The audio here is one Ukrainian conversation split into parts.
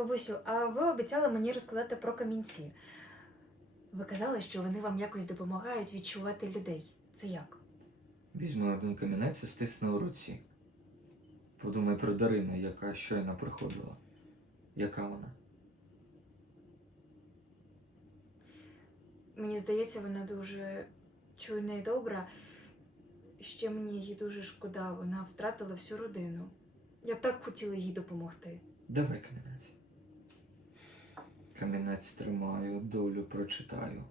Бабусю, а ви обіцяли мені розказати про камінці. Ви казали, що вони вам якось допомагають відчувати людей. Це як? Візьми один камінець і стисни у руці. Подумай про Дарину, яка щойно приходила. Яка вона? Мені здається, вона дуже чуйна і добра. Ще мені її дуже шкода, вона втратила всю родину. Я б так хотіла їй допомогти. Давай камінець. Камінець тримаю, долю прочитаю.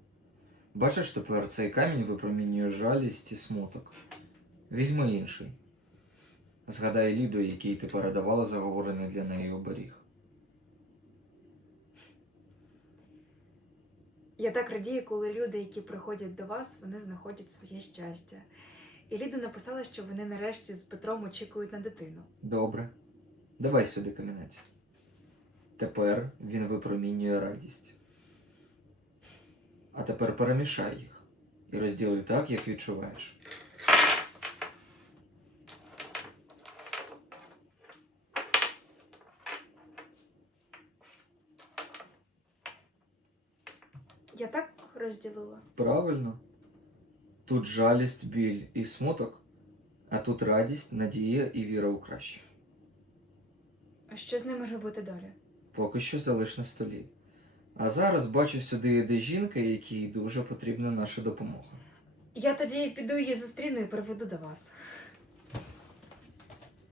Бачиш тепер цей камінь випромінює жалість і смуток. Візьми інший. Згадай Ліду, якій ти передавала заговорений для неї оберіг. Я так радію, коли люди, які приходять до вас, вони знаходять своє щастя. І Ліда написала, що вони нарешті з Петром очікують на дитину. Добре. Давай сюди камінець. Тепер він випромінює радість. А тепер перемішай їх і розділи так, як відчуваєш. Я так розділила. Правильно. Тут жалість, біль і смуток, а тут радість, надія і віра у краще. А що з ними робити далі? Поки що залиш на столі. А зараз бачу сюди йде жінка, якій дуже потрібна наша допомога. Я тоді піду її зустріну і приведу до вас.